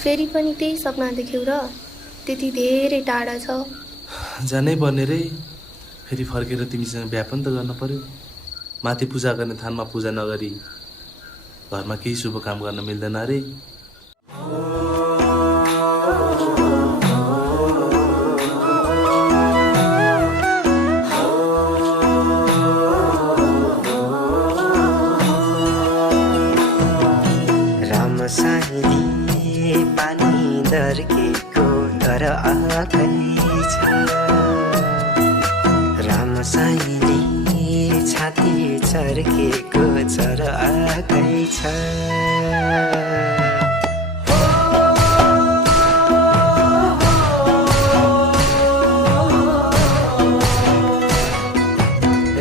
फेरि पनि त्यही सपना देख्यौ र त्यति धेरै टाढा छ। जानै पर्ने रे। फेरि फर्केर तिमीसँग बिहा पनि त गर्न पर्यो। माथि पूजा गर्ने थानमा पूजा नगरी घरमा केही शुभ काम गर्न मिल्दैन अरे। रामसाईले पानी दर्केको तर आँखै छ। रामसाईले छाती चर्केको तर आँखै छ।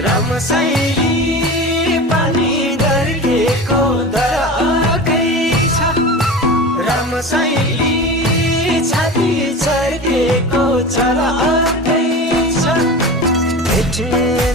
रामसाईले पानी दर्केको तर आँखै छ। रामसाईले छाती चर्केको तर आँखै छ। भेट्ने